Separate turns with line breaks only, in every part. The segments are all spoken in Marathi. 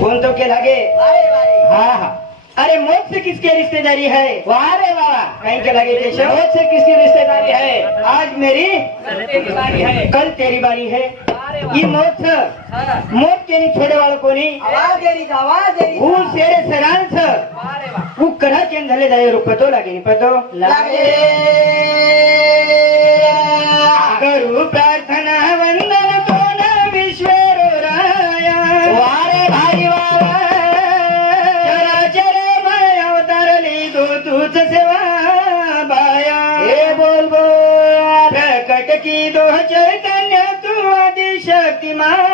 फोन तो के लगे हाँ हाँ। अरे मौत से किसकी रिश्तेदारी है?
वाह रे वाह।
कहीं के लगे केशव।
मौत से किसकी रिश्तेदारी है?
आज मेरी
है।
कल तेरी बारी है। ये मौत मौत के नहीं छोड़े वालों को नहीं।
आवाज देरी आवाज देरी
वो शेरे सरान से
वारे वाह।
वो करा के अंधले जाए रो पतो लगे नहीं पतो।
लगे।
करू प्रार्थना वंदन। तूच सेवा बाया
हे बोल बोल.
प्रकट की दो चैतन्य तू आदिशक्ती माया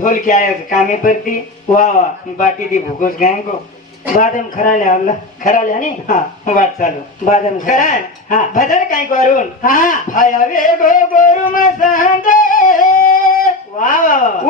ढोल के आया कामे पर थी वाह वाह बाटी थी भूकोस गाय को बादम खरा ले आमला खरा ले नहीं हाँ बात चालू. बादम खरा हाँ. भजन काय करून? हाँ. भाया वे गो गोरु मसंत वाह वाह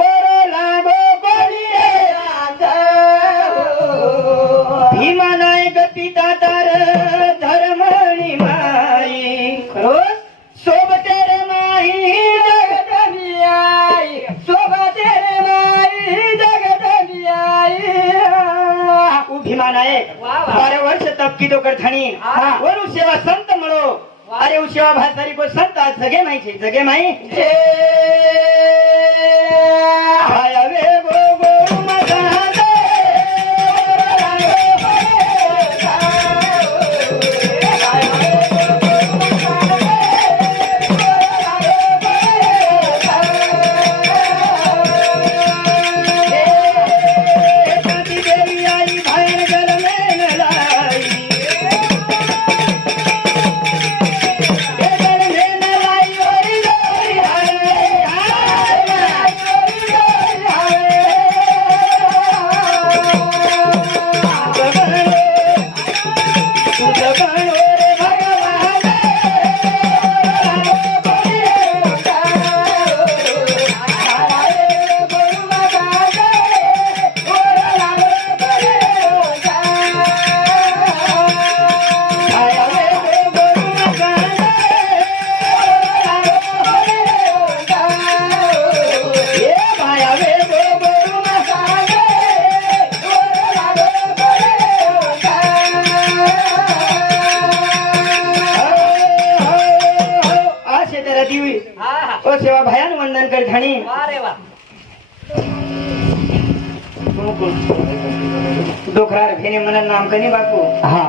डोखरार भेने मन नाम कनी बापू।
हा।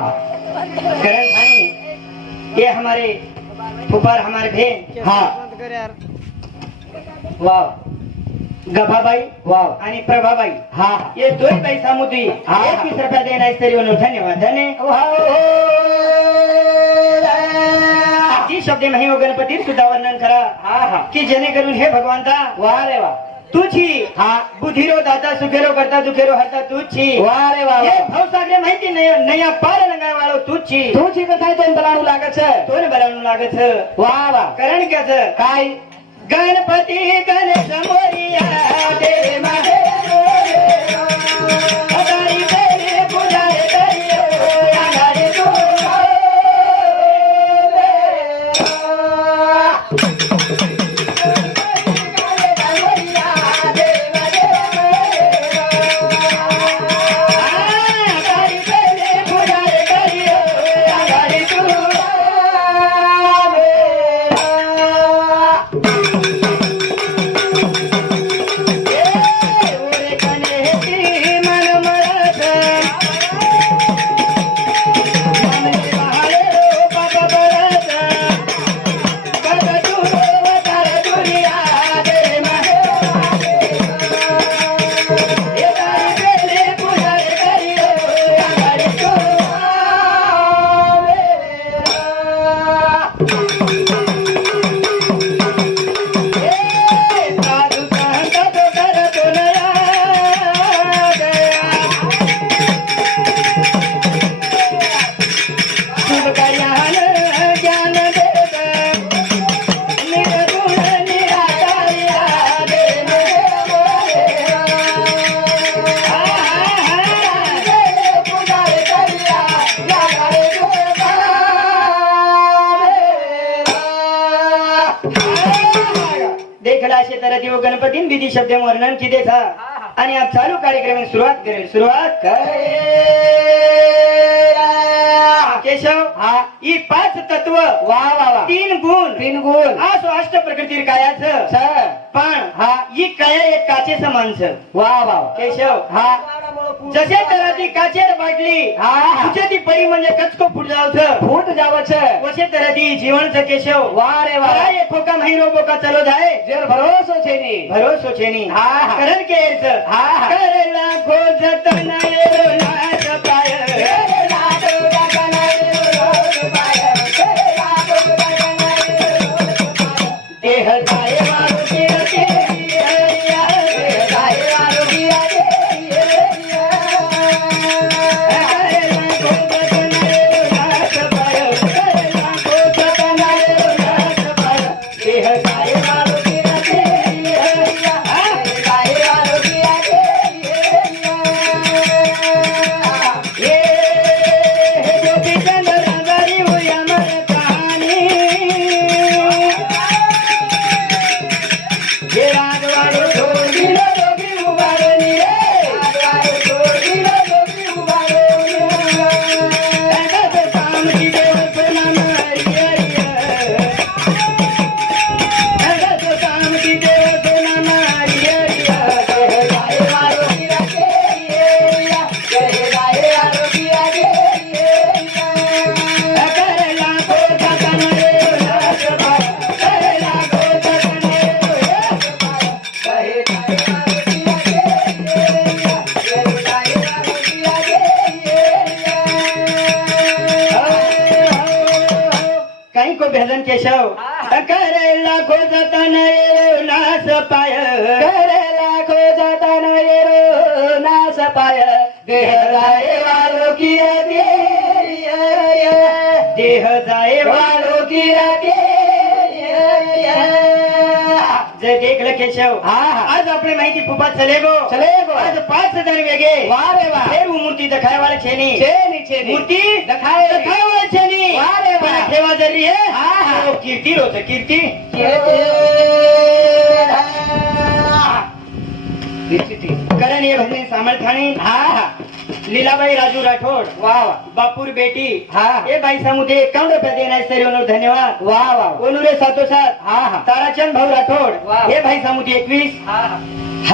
करण ठाणी ये हमारे फुफार हमारे भेन।
हा। वाव।
गभाबाई
वाव।
आणि प्रभाबाई
हा।
ये दोन पैसा मुद्री
हा.
एकवीस रुपया देणार तरी धन्यवाद धन्य। शब्द मही गणपती सुद्धा वर्णन करा
हा हा.
की जेणेकरून हे भगवंता
वा रे वा
तुझी.
हा.
बुधिरो दादा सुखेरो करता दुखेरो हरता तुझी.
वारे वा
ये भवसागरे माहिती नाही नया पार रंगाय वाळो तुझी.
तुझी कथाय तोन बलाणू लागत छ
तोन बलाणू लागत
छ वा वा.
कारण क्या
छ काय?
गणपती गणेश मोरिया देव महादेव विधी शब्द वर्णन किती था आणि आज चालू कार्यक्रम सुरुवात करेल सुरुवात करे। केशव
હા
ही पाच तत्व
વા વા વા
तीन गुण
तीन गुण
हा सो अष्ट प्रकृती कायाच
છે
पण
हा
ही कया एक काचे समान छ
वा वा
केशव
हा
जसे तर ती काचेर बाटली
हा हा
तुझे ती परी म्हणजे कचको फुट जावचं
ફૂટ જાવ છે
वसे तर ती जीवनच केशव
वा रे वा
मला एक खोका महिनो बोका चलो जाय
જેર ભરોસો છે ની
भरोसो छेनी
हा, हा.
करण केस
हा, हा.
करला खोजत नाय नाच पाय देह केशव. करेला खो जाताना येरो नास पाय. करेला खो जाताना येरो नास पाय. देह जाय वालो की देह जाय वालो की जय देखल केशव. आज आपली माहिती फुफा चले गो.
चले गो.
आज पाच हजार वेगे.
वा रे वा.
मूर्ती दखाय वाले छेनी.
छेनी छेनी.
मूर्ती
दखाय
दखाय वाले छेनी
वा रे वा.
पण ठेवा जरी आहे
हा, हा.
कीर्ती रोज कीर्ती.
कीर्ती.
करण ये भजन सामर्थ्याने.
हा हा.
लीलाबाई राजू राठोड.
वा वा.
बापूर बेटी.
हा.
ए बाई सामुदे एकावन्न रुपये देणार सर्व धन्यवाद.
वा वा
ओनुरे सातोसात.
हा हा.
ताराचंद भाऊ राठोड.
वा.
हे भाई सामुदी एकवीस.
हा हा.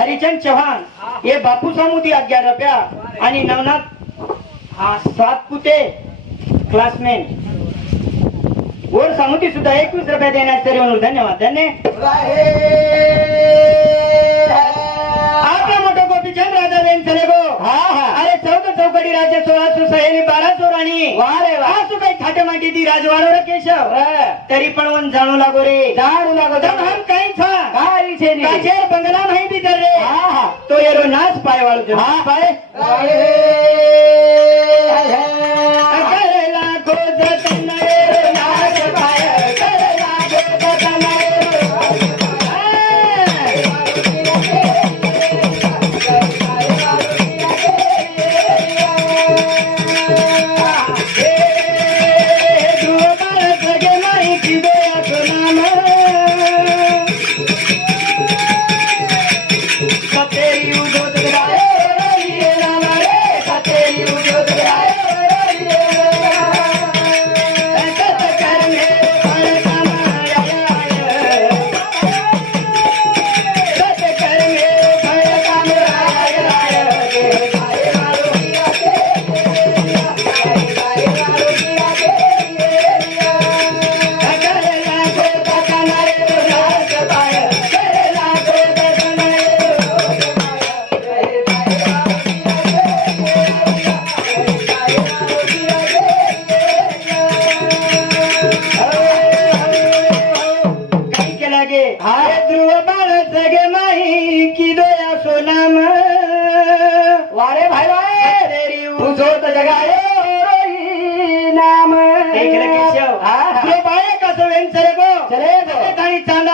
हरिचंद चव्हाण.
हा.
हे. बापू सामुदी अग्यार रुपया. आणि नवनाथ हा. सातपुते क्लासमेन वर सामुदी सुद्धा एकवीस रुपये देण्यास सर्व धन्यवाद धन्य। आपला मोठा गोपीचंद राजा बेन चले गो।
हा हा।
अरे चौक चौकडी राज्य सोळा सुसहेली बारा चोराणी
वा रे वा
काही थाटे माटी ती राजवाडवर केशव।
हा.
तरी पण वन जाणू लागो रे।
जाणू लागो
हम काही
काय
काचेर बंगला नाही बितर रे।
हा हा।
तो येरो नाच पाय वाळू
हा
पाय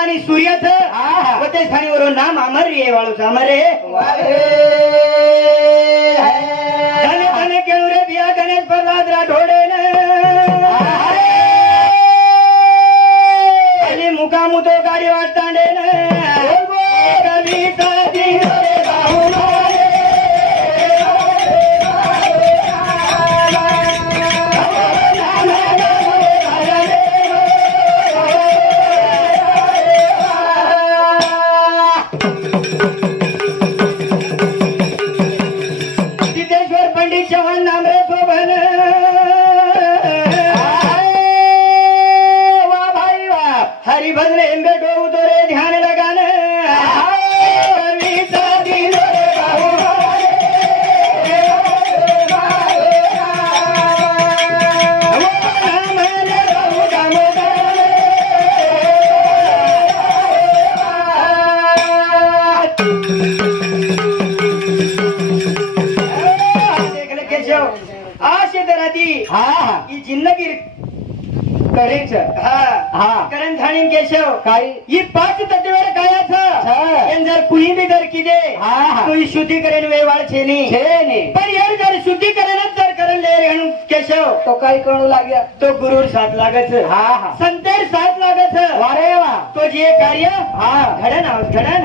ठाणी चांदा आणि सूर्यच
हा हा.
व ते ठाणी वरून नाम अमर रे वाळूच अमर रे
वारे
धने
हा हा.
ही जिंदगी
करेच.
हा.
हा.
करण झाणी केशव.
काही
ही पाच कायाच
हा.
जर कुणी बी जर किदे
हा हा.
तो ही शुद्धी करेन वेवाळ छेनी.
छे ने
पण यार जर शुद्धीकरणच जर करण ले रे केशव.
तो काही कळू लागल्या
तो गुरुर साथ लागच.
हा हा.
संतेर साथ लागच.
वारे वा.
तो जे कार्य
हा.
घडण
हारे
करण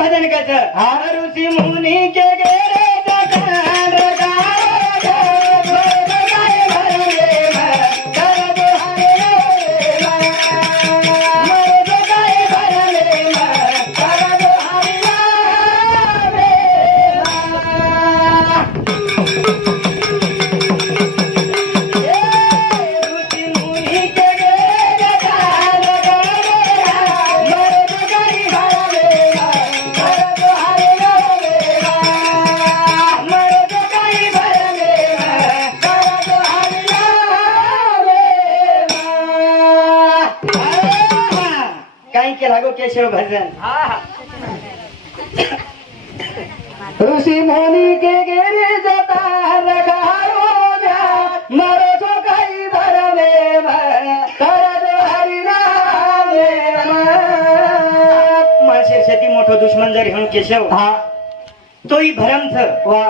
भजन कच
हा.
ऋषी मुनी के गेरे केला गो केशव भजन।
ऋषी मुनी के गिरी जता
मारो जो काही माझे शेती मोठं दुश्मन जर घेऊन केशव.
हा.
तोही भरमच
वा.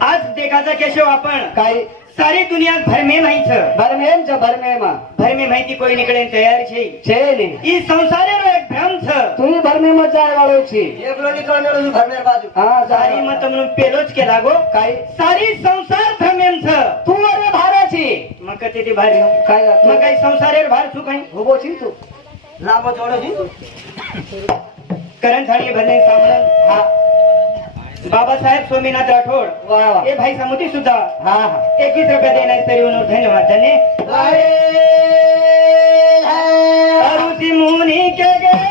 आज देखाचा केशव आपण.
काही
સારી દુનિયા ભરમે માહી છે
ભરમેમ છે ભરમેમાં
ભરમે માહિતી કોઈ નીકળે ને તૈયાર છે
છે ને
ઈ સંસારેનો એક ભ્રમ છે
તું ભરમેમાં જાય વાળો છે
એકલો નીકળવાનો છું ભરમેર બાજુ
હા
સારી માં
જાય
તમને પેલો જ કે લાગો
કાઈ
સારી સંસાર ભ્રમેમ છે
તું અરે ભારે છે
મકતી થી ભાર નો
કાઈ વાત નહીં.
મકાઈ સંસારે ભાર છું કઈ
ઉભો છે તું
લાંબો ચોડો છું
કરણ થાળી ભરને સાંભળન
હા
बाबासाहेब स्वामीनाथ राठोड. वा वा. हे भाई समुद्री सुद्धा. हा हा. एकवीस रुपये
देण्यास
तरी म्हणून धन्यवाद. धन्य. अरुषी मुनी
के गे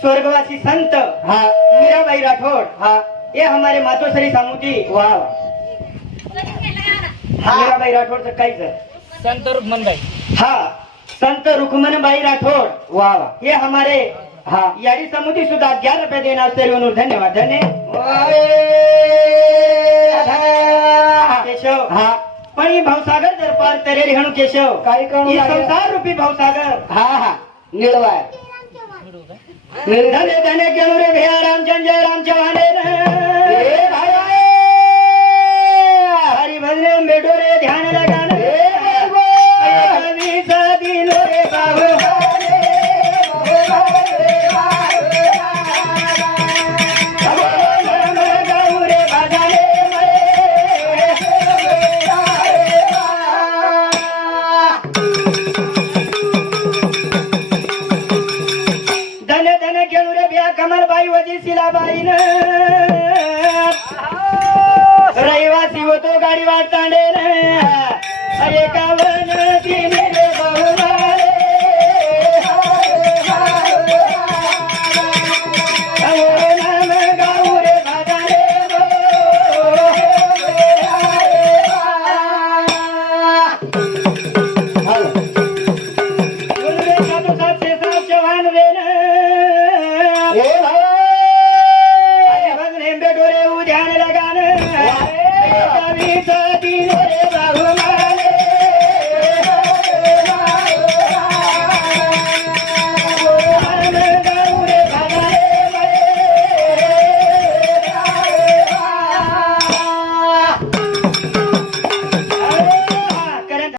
स्वर्गवासी संत
हा.
मीराबाई राठोड
हा.
हे हमारे मातोश्री
सामुदी वा
मीराबाई राठोडचं सर
संत रुक्मनबाई
हा संत रुक्मनबाई राठोड.
वा
हे हमारे
हा.
याडी समुदी सुद्धा ग्यारह रुपये देणार
तरी म्हणून धन्यवाद
धन्य. केशव. हा. पण ही भावसागर जर पार तरी हणू
केशव. काही
संसार रुपी भावसागर. हा हा.
निळवाय निर्धन
धने केलो रे भैया रामचंद जय राम भाने रे। भाया हरी भजने मेडो रे ध्यान लगा